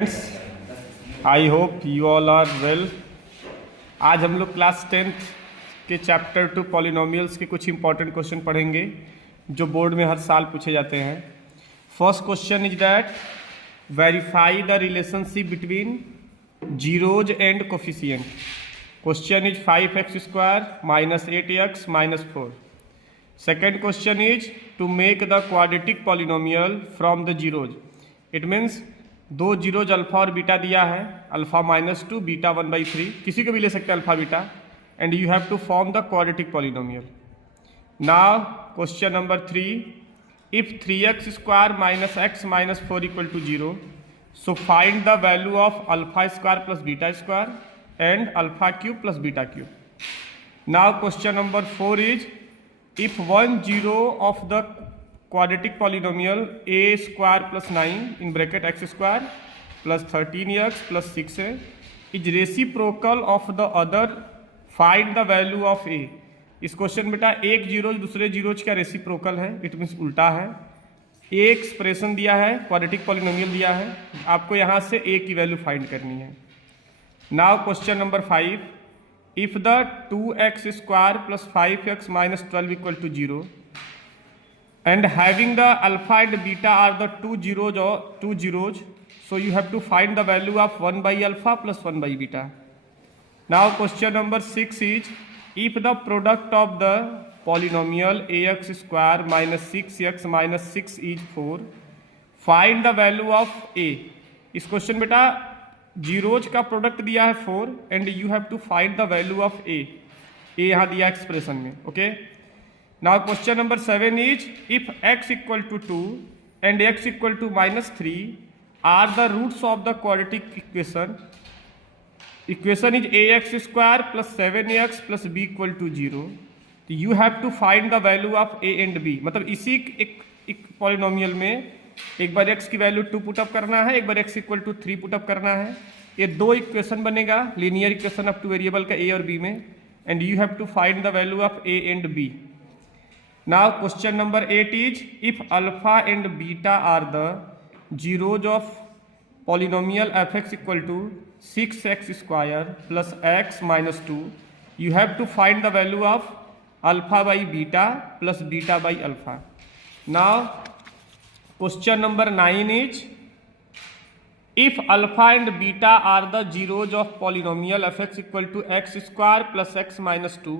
I hope you all are well. आज हम लोग क्लास 10th के चैप्टर 2 पॉलिनोमियल्स के कुछ इंपॉर्टेंट क्वेश्चन पढ़ेंगे जो बोर्ड में हर साल पूछे जाते हैं। First question is that verify the relationship between zeros and coefficient. Question is 5x² minus 8x minus 4। Second question is to make the quadratic polynomial from the zeros. It means दो zeros alpha और beta दिया है, alpha -2 beta 1/3, किसी को भी ले सकते हैं alpha beta, and you have to form the quadratic polynomial. Now question number 3, if 3x² minus x minus 4 equal to 0, so find the value of α² plus β² and α³ plus β³। Now question number 4 is if 1 0 of the quadratic polynomial a² plus 9 in bracket x² plus 13x plus 6a is reciprocal of the other, find the value of a। इस question बेटा एक zeros दूसरे zeros का reciprocal है, it means उल्टा है। ए expression दिया है, क्वाड्रेटिक पॉलिनोमियल दिया है, आपको यहाँ से ए की वैल्यू फाइंड करनी है। Now question number 5, if the 2x² plus 5x minus 12 equal to 0 and having the alpha and beta are the two zeros, so you have to find the value of 1 by alpha plus 1 by beta. Now question number 6 is if the product of the polynomial ax² minus 6x minus 6 is 4, find the value of a। इस question बेटा zeros का product दिया है 4 and you have to find the value of a यहाँ दिया expression में। Okay, now question number 7 is if x equal to 2 and x equal to -3 are the roots of the quadratic equation is ax² plus 7x plus b equal to 0, you have to find the value of a and b। मतलब इसी एक polynomial में एक बार x की value 2 put up करना है, एक बार x इक्वल टू 3 पुटअप करना है। ये दो इक्वेशन बनेगा, linear equation of two variable का a और b में, and you have to find the value of a and b। Now question number 8 is if alpha and beta are the zeros of polynomial fx equal to 6x² plus x minus 2, you have to find the value of alpha by beta plus beta by alpha. Now question number 9 is if alpha and beta are the zeros of polynomial fx equal to x² plus x minus 2,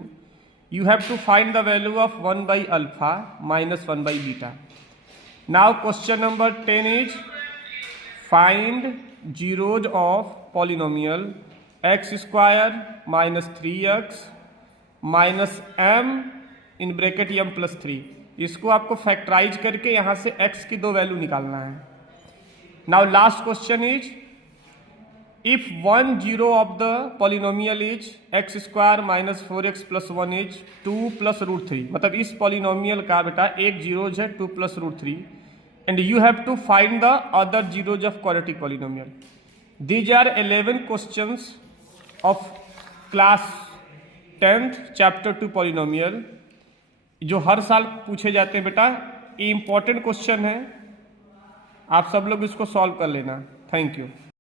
you have to find the value of 1 by alpha minus 1 by beta. Now question number 10 is find zeros of polynomial x² minus 3x minus m in bracket m plus 3। इसको आपको factorise करके यहाँ से x की दो value निकालना है। Now last question is if 1 0 of the polynomial is x² minus 4x plus 1 is 2 plus √3। मतलब इस पॉलिनोमियल का बेटा एक जीरोज है 2 plus √3, and you have to find the other zeros of quadratic polynomial. These are 11 questions of class 10th chapter 2 polynomial जो हर साल पूछे जाते हैं बेटा। ये इंपॉर्टेंट क्वेश्चन है, आप सब लोग इसको सॉल्व कर लेना। Thank you.